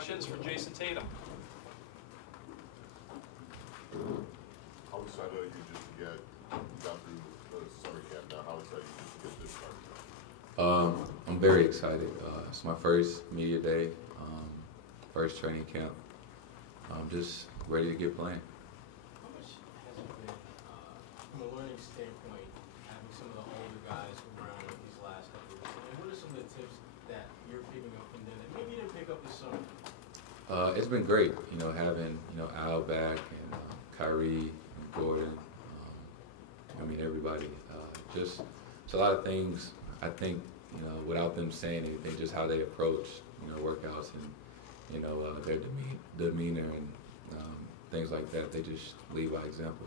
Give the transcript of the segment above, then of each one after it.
questions for JAYSON Tatum? How excited are you just to got through the summer camp now? How excited are you just to get this started? I'm very excited. It's my first media day, first training camp. I'm just ready to get playing. How much has it been, from a learning standpoint, having some of the older guys around these last couple of weeks? And what are some of the tips that you're picking up from them that maybe you didn't pick up this summer? It's been great, having, Al back and Kyrie and Gordon. Everybody. Just it's a lot of things. I think, without them saying anything, just how they approach, workouts and, their demeanor and things like that. They just lead by example.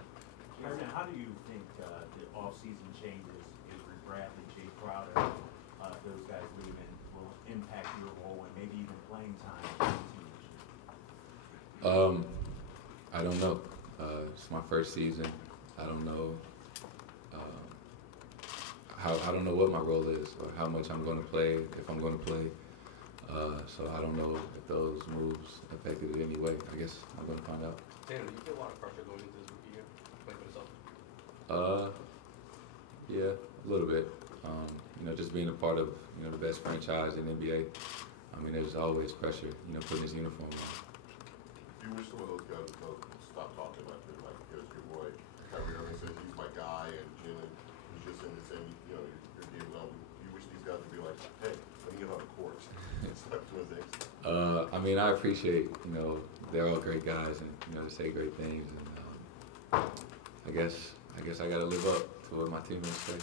Jason, how do you think the off-season changes, Avery Bradley, Jay Crowder, those guys leaving, will impact your role and maybe even playing time on the team this year? I don't know. It's my first season. I don't know. I don't know what my role is or how much I'm going to play, if I'm going to play. So I don't know if those moves affected it any way. I guess I'm going to find out. Tatum, do you feel a lot of pressure going into this rookie year, playing for the Celtics? Yeah, a little bit. Just being a part of, the best franchise in NBA. There's always pressure, putting this uniform on. Do you wish some of those guys would stop talking about it? Like, here's your boy, Kyrie Irving says he's my guy, and Jalen was just in the same, your game level. Do you wish these guys would be like, hey, let me get on the court? I appreciate, they're all great guys and, they say great things. And I guess I got to live up to what my teammates say.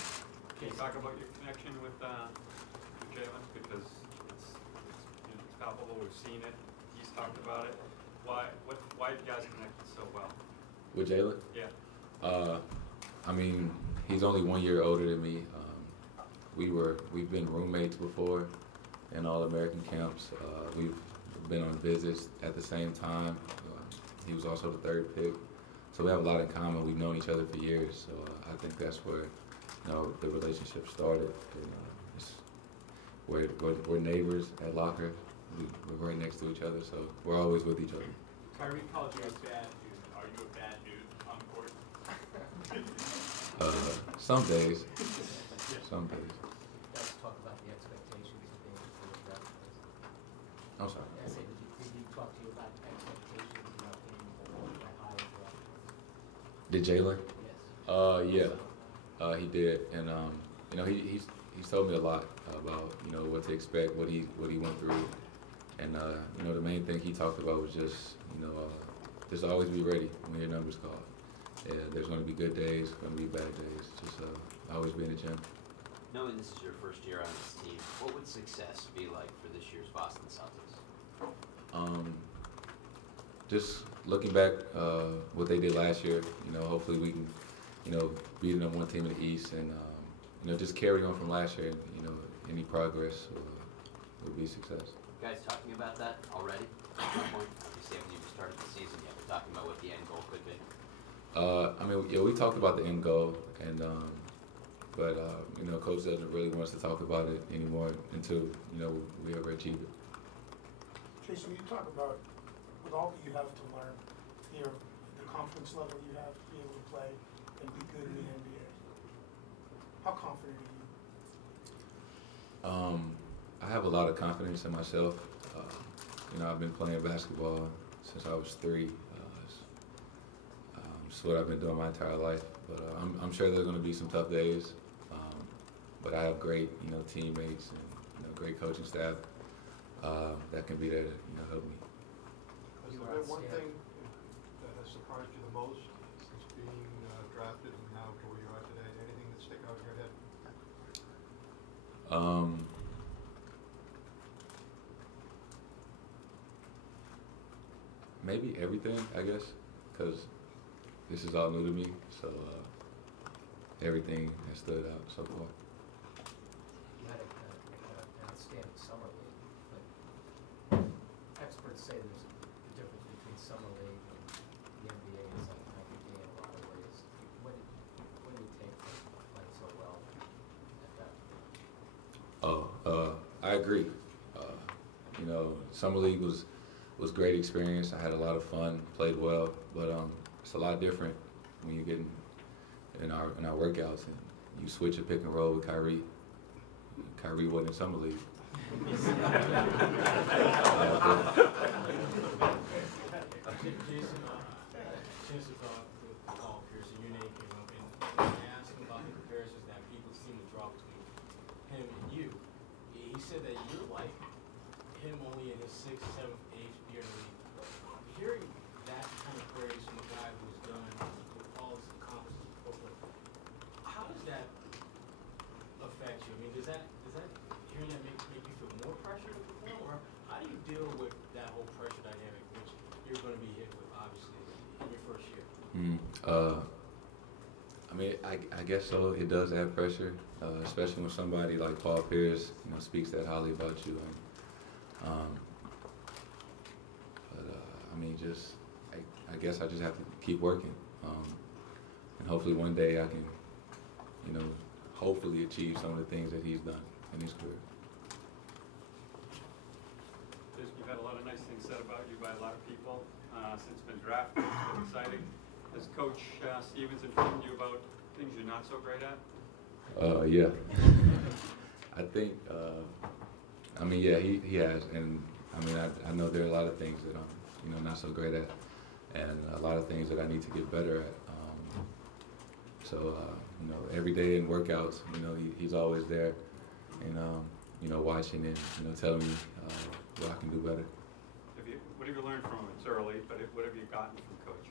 Can you talk about your connection with Jalen? Because it's palpable. We've seen it. He's talked about it. Why did you guys connect so well? With Jalen? Yeah. He's only 1 year older than me. We've been roommates before in All-American camps. We've been on visits at the same time. He was also the third pick. So we have a lot in common. We've known each other for years. So I think that's where the relationship started. We're neighbors at Locker. We're right next to each other, so we're always with each other. Kyrie called you a bad dude. Are you a bad dude on the court? Some days. Some days. Let's talk about the expectations of being before the draft. I'm sorry. I said, did he talk to you about expectations about being that high of draft? Did Jalen? Yes. Yeah. He did, and he's told me a lot about what to expect, what he went through, and the main thing he talked about was just just always be ready when your number's called. Yeah, there's going to be good days, going to be bad days. Just always be in the gym. Knowing this is your first year on this team, what would success be like for this year's Boston Celtics? Just looking back, what they did last year, hopefully we can, beat the #1 team in the East and, just carry on from last year. Any progress would be success. You guys talking about that already? At that point, obviously, haven't even started the season yet. We're talking about what the end goal could be. Yeah, we talked about the end goal, and but Coach doesn't really want us to talk about it anymore until we ever achieve it. Jason, you talk about with all that you have to learn, the confidence level you have to be able to play and be good in the NBA. How confident are you? I have a lot of confidence in myself. I've been playing basketball since I was 3. It's what I've been doing my entire life. But I'm sure there's going to be some tough days. But I have great, teammates and great coaching staff that can be there to, help me. Has there been one thing that has surprised you the most since being drafted and now to where you are today? Anything that stick out in your head? Maybe everything, I guess, because this is all new to me. So everything has stood out so far. You had an outstanding summer league, but experts say there's a difference between summer league and the NBA is like night and day in a lot of ways. What do you take from playing so well at that? I agree. Summer league was was a great experience. I had a lot of fun, played well, but it's a lot different when you get in our workouts and you switch a pick and roll with Kyrie. Kyrie wasn't in summer league. Jason, chance to talk with Paul Pierce, and your name came up, and I asked him about the comparisons that people seem to draw between him and you. He said that you're like him only in his 6th, 7th, 8th year in the league. Hearing that kind of praise from a guy who's done with all his accomplishments before, how does that affect you? I mean, does that hearing that make you feel more pressure to perform, or how do you deal with that whole pressure dynamic, which you're going to be hit with, obviously, in your first year? I mean, I guess so. It does add pressure, especially when somebody like Paul Pierce, speaks that highly about you. And, I mean, I guess I just have to keep working, and hopefully one day I can, hopefully achieve some of the things that he's done in his career. You've had a lot of nice things said about you by a lot of people since you've been drafted. It's been exciting. Has Coach Stevens informed you about things you're not so great at? Yeah. I think, I mean, yeah, he has. And I mean, I know there are a lot of things that I'm, not so great at, and a lot of things that I need to get better at. So, every day in workouts, he's always there, and, watching and, telling me what I can do better. What have you learned from him? It's early, but what have you gotten from Coach?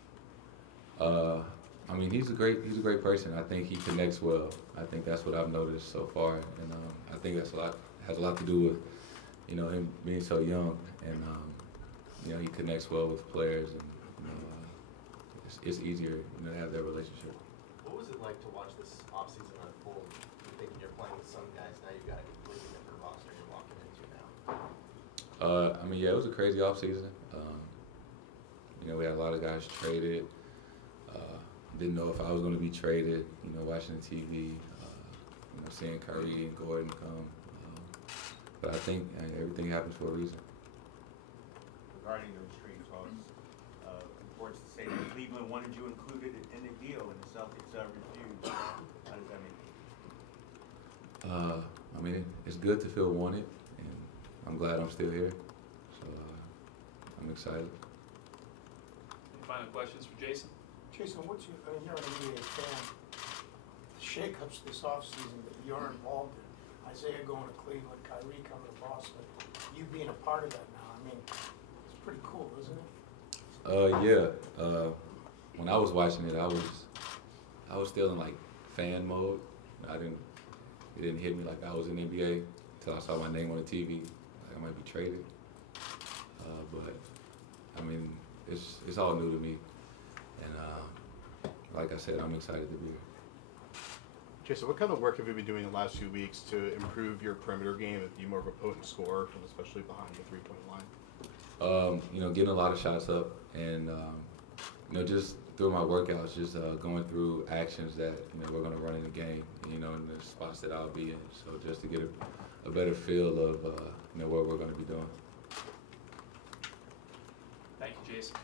I mean, he's a great person. I think he connects well. I think that's what I've noticed so far, and I think has a lot to do with, him being so young, and he connects well with players, and it's easier to have that relationship. What was it like to watch this offseason unfold? You're thinking you're playing with some guys, now you've got a completely different roster you're walking into now. I mean, yeah, it was a crazy offseason. We had a lot of guys traded. Didn't know if I was going to be traded. Watching the TV, seeing Kyrie and Gordon come. But I think everything happens for a reason. Regarding those trade talks, reports to say that Cleveland wanted you included in the deal, and the Celtics refused. How does that make you feel? I mean, it's good to feel wanted, and I'm glad I'm still here. So I'm excited. Any final questions for Jason? Jason, you're an NBA fan. The shakeups this offseason that you're involved in, Isaiah going to Cleveland, Kyrie coming to Boston, you being a part of that now, I mean, it's pretty cool, isn't it? Yeah. When I was watching it, I was still in like fan mode. It didn't hit me like I was in the NBA until I saw my name on the TV, like I might be traded. But I mean, it's all new to me, and like I said, I'm excited to be here. Jason, what kind of work have you been doing the last few weeks to improve your perimeter game and be more of a potent scorer, especially behind the three-point line? Getting a lot of shots up, and just through my workouts, just going through actions that we're going to run in the game, in the spots that I'll be in. So just to get a better feel of what we're going to be doing. Thank you, Jason.